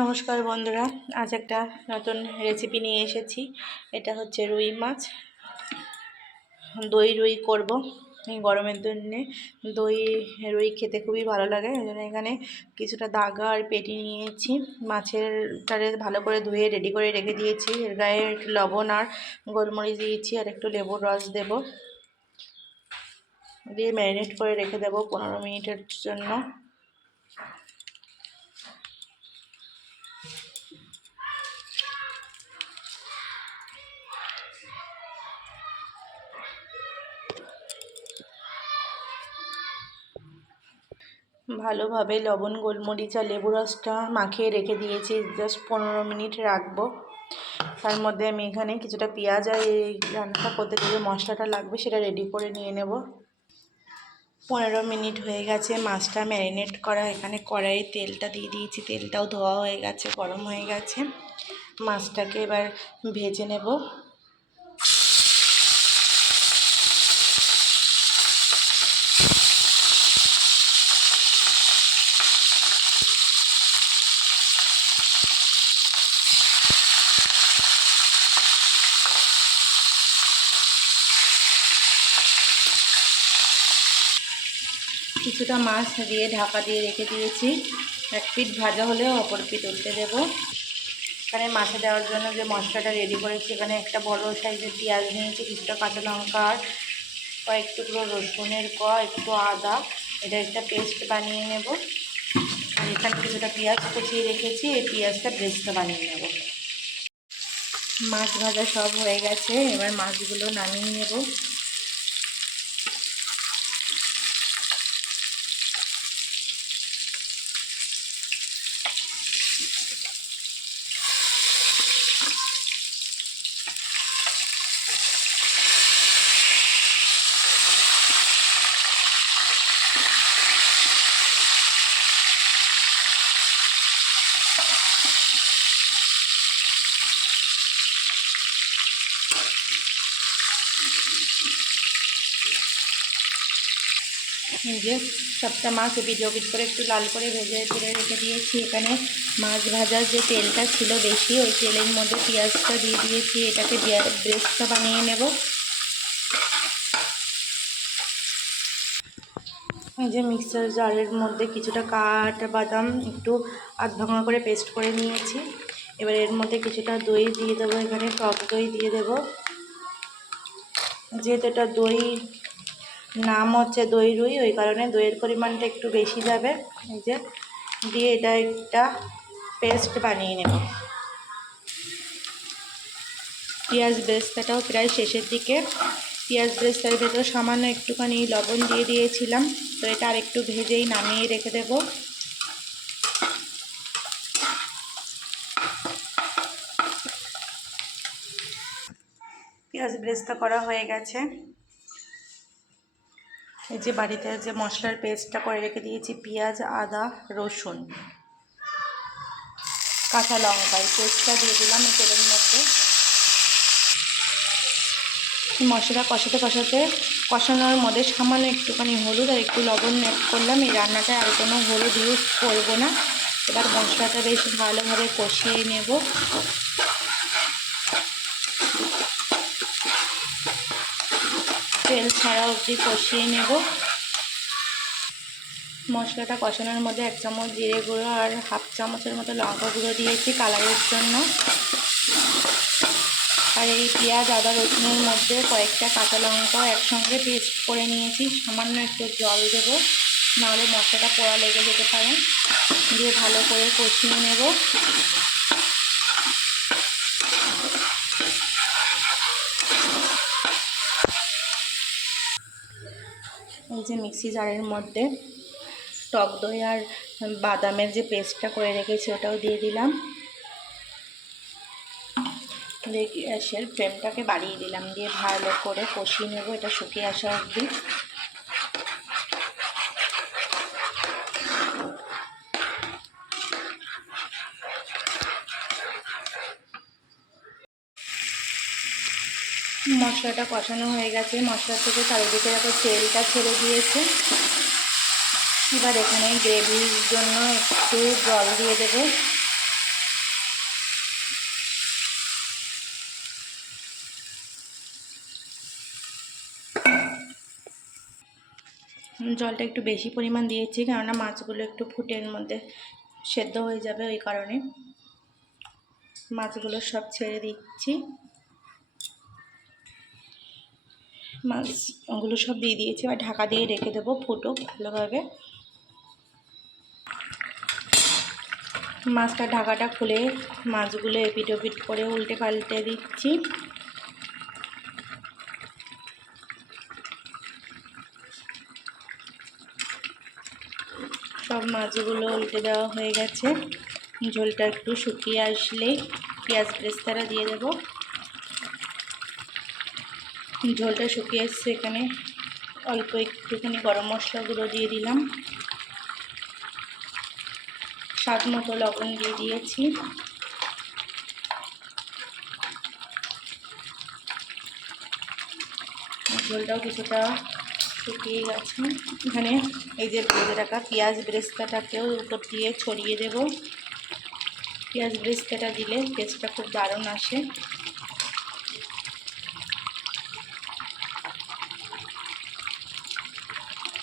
নমস্কার বন্ধুরা, আজ একটা নতুন রেসিপি নিয়ে এসেছি। এটা হচ্ছে রুই মাছ, দই রুই করব। এই গরমের জন্যে দই রুই খেতে খুবই ভালো লাগে, এই জন্য এখানে কিছুটা দাগা আর পেটি নিয়েছি। মাছেরটারে ভালো করে ধুয়ে রেডি করে রেখে দিয়েছি। এর গায়ে একটু লবণ আর গোলমরিচ দিয়েছি, আর একটু লেবুর রস দেব, দিয়ে ম্যারিনেট করে রেখে দেবো 15 মিনিটের জন্য। ভালোভাবে লবণ গোলমরিচ আর লেবু রসটা মাখিয়ে রেখে দিয়েছি, জাস্ট 15 মিনিট রাখবো। তার মধ্যে আমি এখানে কিছুটা পেঁয়াজ আর এই রান্নাটা করতে যে মশলাটা লাগবে সেটা রেডি করে নিয়ে নেব। 15 মিনিট হয়ে গেছে, মাছটা ম্যারিনেট করা। এখানে কড়াইয়ে তেলটা দিয়ে দিয়েছি, তেলটাও ধোয়া হয়ে গেছে, গরম হয়ে গেছে। মাছটাকে এবার ভেজে নেব। কিছুটা মাছ দিয়ে ঢাকা দিয়ে রেখে দিয়েছি। এক পিঠ ভাজা হলেও অপর পিঠ উল্টে দেবো। এখানে মাছে দেওয়ার জন্য যে মশলাটা রেডি করেছি, এখানে একটা বড় সাইজের পেঁয়াজ নিয়েছি, কিছুটা কাঁচা লঙ্কা আর কয়েক টুকরো রসুনের একটু আদা, এটা একটা পেস্ট বানিয়ে নেব। আর এখানে কিছুটা পেঁয়াজ কুচিয়ে রেখেছি, এই পেঁয়াজটা পেস্টটা বানিয়ে নেব। মাছ ভাজা সব হয়ে গেছে, এবার মাছগুলো নামিয়ে নেব। যে সবটা মাছ এপিট ওপিট করে একটু লাল করে ভেজে তুলে রেখে দিয়েছি। এখানে মাছ ভাজার যে তেলটা ছিল বেশি, ওই তেলের মধ্যে পেঁয়াজটা দিয়ে দিয়েছি। এটাকে ব্রেস্টটা বানিয়ে নেব। এই যে মিক্সার জারের মধ্যে কিছুটা কাঠবাদাম বাদাম একটু আধ ভাঙা করে পেস্ট করে নিয়েছি। এবার এর মধ্যে কিছুটা দই দিয়ে দেবো, এখানে টক দই দিয়ে দেবো। যেহেতু এটা দই নাম হচ্ছে দই রুই, ওই কারণে দইয়ের পরিমাণটা একটু বেশি যাবে। এই যে দিয়ে এটা একটা পেস্ট বানিয়ে নেব। পেঁয়াজ বেরেস্তাটাও প্রায় শেষের দিকে। পেঁয়াজ বেরেস্তার ভেতর সামান্য একটুখানি লবণ দিয়ে দিয়েছিলাম, তো এটা আর একটু ভেজেই নামিয়ে রেখে দেব। পেঁয়াজ বেরেস্তা করা হয়ে গেছে। এই যে বাড়িতে যে মশলার পেস্টটা করে রেখে দিয়েছি, পেঁয়াজ আদা রসুন কাঁচা লঙ্কা, এই পেস্টটা দিয়ে দিলাম এই তেলের মধ্যে। মশলা কষানোর মধ্যে সামান্য একটুখানি হলুদ আর একটু লবণ অ্যাড করলাম। এই রান্নাটায় আর কোনো হলুদ ইউজ করবো না। এবার মশলাটা বেশ ভালোভাবে কষিয়ে নেব। তেল ছাড়া অবধি কষিয়ে নেব। মশলাটা কষানোর মধ্যে 1 চামচ জিরে গুঁড়ো আর হাফ চামচের মতো লঙ্কা গুঁড়ো দিয়েছি কালারের জন্য। আর এই পেঁয়াজ আদা রসুনের মধ্যে কয়েকটা কাঁচা লঙ্কা একসঙ্গে পেস্ট করে নিয়েছি। সামান্য একটু জল দেব, নাহলে মশলাটা পোড়া লেগে যেতে পারে। দিয়ে ভালো করে কষিয়ে নেব। এই যে মিক্সি জারের মধ্যে টক দই আর বাদামের যে পেস্টটা করে রেখেছি ওটাও দিয়ে দিলাম। গ্যাসের ফ্লেমটাকে বাড়িয়ে দিলাম, দিয়ে ভালো করে কষিয়ে নেব এটা শুকিয়ে আসা অবধি। মশলাটা কষানো হয়ে গেছে, মশলা থেকে চারিদিকে এখন তেলটা ছেড়ে দিয়েছে। এবার এখানে গ্রেভির জন্য একটু জল দিয়ে দেবো। জলটা একটু বেশি পরিমাণ দিয়েছি, কেননা মাছগুলো একটু ফুটের মধ্যে সেদ্ধ হয়ে যাবে, ওই কারণে মাছগুলো সব ছেড়ে দিচ্ছি। মাছগুলো সব দিয়ে দিয়েছি, এবার ঢাকা দিয়ে রেখে দেবো ফুটুক ভালোভাবে। মাছটা ঢাকাটা খুলে মাছগুলো এপিট ওপিট করে উল্টে পাল্টে দিচ্ছি। সব মাছগুলো উল্টে দেওয়া হয়ে গেছে। ঝোলটা একটু শুকিয়ে আসলেই পেঁয়াজ বেরেস্তাটা দিয়ে দেব। ঝোলটা শুকিয়ে এসছে, এখানে অল্প একটুখানি গরম মশলা গুঁড়ো দিয়ে দিলাম, স্বাদ মতো লবণ দিয়ে দিয়েছি। ঝোলটাও কিছুটা শুকিয়ে গেছে। এখানে এই যে ভেজে রাখা পেঁয়াজ বেরেস্তাটাকেও উপর দিয়ে ছড়িয়ে দেব। পেঁয়াজ বেরেস্তাটা দিলে টেস্টটা খুব দারুণ আসে।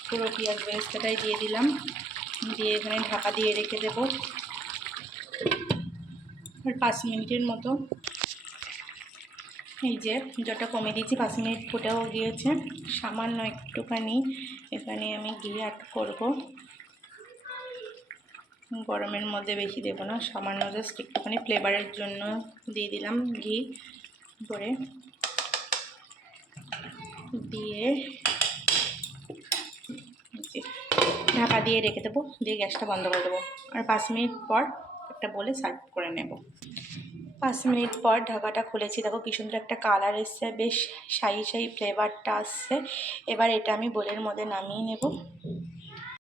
পুরো পেঁয়াজ বেরেস্তাটাই দিয়ে দিলাম, দিয়ে এখানে ঢাকা দিয়ে রেখে দেব আর 5 মিনিটের মতো। এই যে জলটা কমিয়ে দিয়েছি, 5 মিনিট ফুটেও গিয়েছে। সামান্য একটুখানি এখানে আমি ঘি অ্যাড করব। গরমের মধ্যে বেশি দেবো না, সামান্য জাস্ট একটুখানি ফ্লেভারের জন্য দিয়ে দিলাম ঘি করে। দিয়ে ঢাকা দিয়ে রেখে দেবো, দিয়ে গ্যাসটা বন্ধ করে দেবো আর 5 মিনিট পর একটা বলে সার্ভ করে নেব। 5 মিনিট পর ঢাকাটা খুলেছি, দেখো কি সুন্দর একটা কালার এসছে, বেশ শাহি শাহি ফ্লেভারটা আসছে। এবার এটা আমি বোলের মধ্যে নামিয়ে নেব।